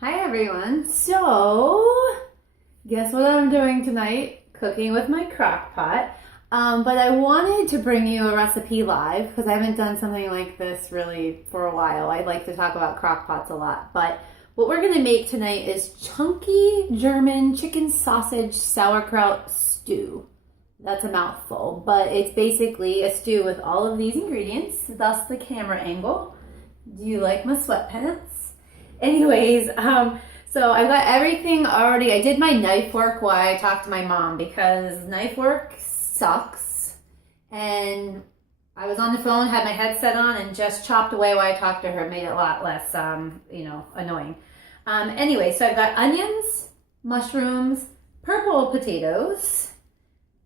Hi everyone. So, guess what I'm doing tonight? Cooking with my crock pot. But I wanted to bring you a recipe live because I haven't done something like this really for a while. I like to talk about crock pots a lot. But what we're going to make tonight is chunky German chicken sausage sauerkraut stew. That's a mouthful, but it's basically a stew with all of these ingredients, thus the camera angle. Do you like my sweatpants? Anyways, so I've got everything already. I did my knife work while I talked to my mom because knife work sucks. And I was on the phone, had my headset on, and just chopped away while I talked to her. It made it a lot less, annoying. Anyway, so I've got onions, mushrooms, purple potatoes,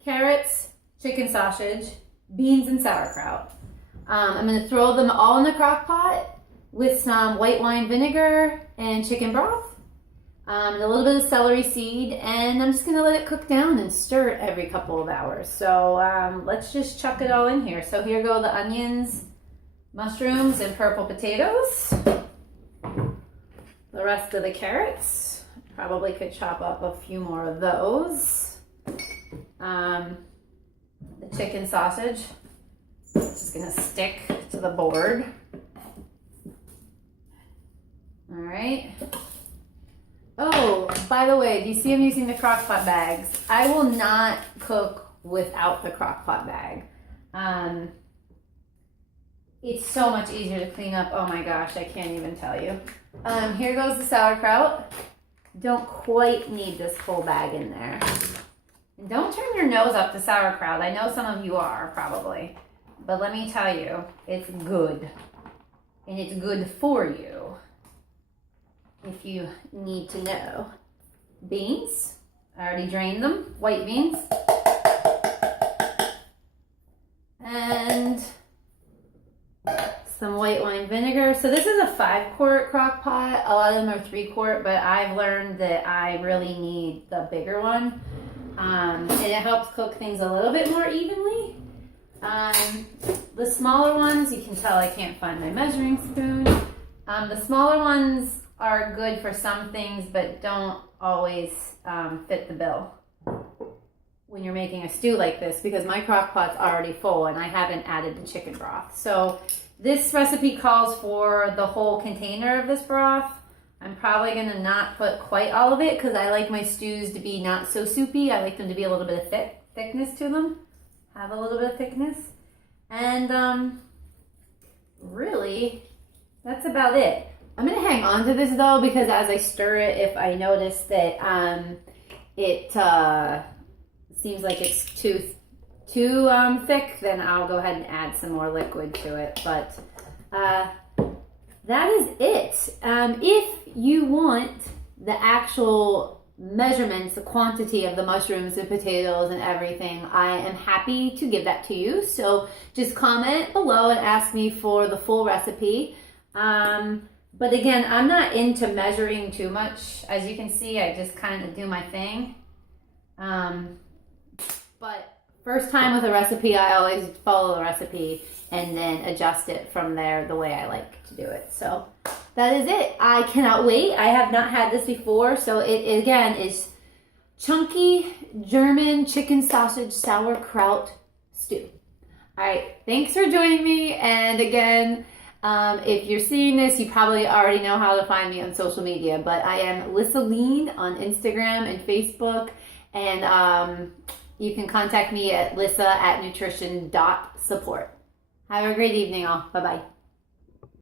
carrots, chicken sausage, beans, and sauerkraut. I'm going to throw them all in the crock pot with some white wine vinegar and chicken broth, and a little bit of celery seed, and I'm just gonna let it cook down and stir it every couple of hours. So let's just chuck it all in here. So here go the onions, mushrooms, and purple potatoes. The rest of the carrots, probably could chop up a few more of those. The chicken sausage, just gonna stick to the board. All right. Oh, by the way, do you see I'm using the crock pot bags? I will not cook without the crock pot bag. It's so much easier to clean up. Oh my gosh, I can't even tell you. Here goes the sauerkraut. Don't quite need this whole bag in there. And don't turn your nose up to sauerkraut. I know some of you are probably, but let me tell you, it's good. And it's good for you. If you need to know. Beans, I already drained them, white beans. And some white wine vinegar. So this is a 5-quart crock pot. A lot of them are 3-quart, but I've learned that I really need the bigger one. And it helps cook things a little bit more evenly. The smaller ones, you can tell I can't find my measuring spoon. The smaller ones are good for some things, but don't always fit the bill when you're making a stew like this, because my crock pot's already full and I haven't added the chicken broth. So this recipe calls for the whole container of this broth. I'm probably gonna not put quite all of it because I like my stews to be not so soupy. I like them to be a little bit of thickness to them, have a little bit of thickness. And really, that's about it. I'm going to hang on to this though, because as I stir it, if I notice that it seems like it's too thick, then I'll go ahead and add some more liquid to it. But that is it. If you want the actual measurements, the quantity of the mushrooms, the potatoes, and everything, I am happy to give that to you. So just comment below and ask me for the full recipe. But again, I'm not into measuring too much. As you can see, I just kind of do my thing. But first time with a recipe, I always follow the recipe and then adjust it from there the way I like to do it. So that is it. I cannot wait. I have not had this before. So it again is chunky German chicken sausage sauerkraut stew. All right, thanks for joining me. And again, if you're seeing this, you probably already know how to find me on social media, but I am Lissaline on Instagram and Facebook, and you can contact me at lissa@nutrition.support. Have a great evening all. Bye-bye.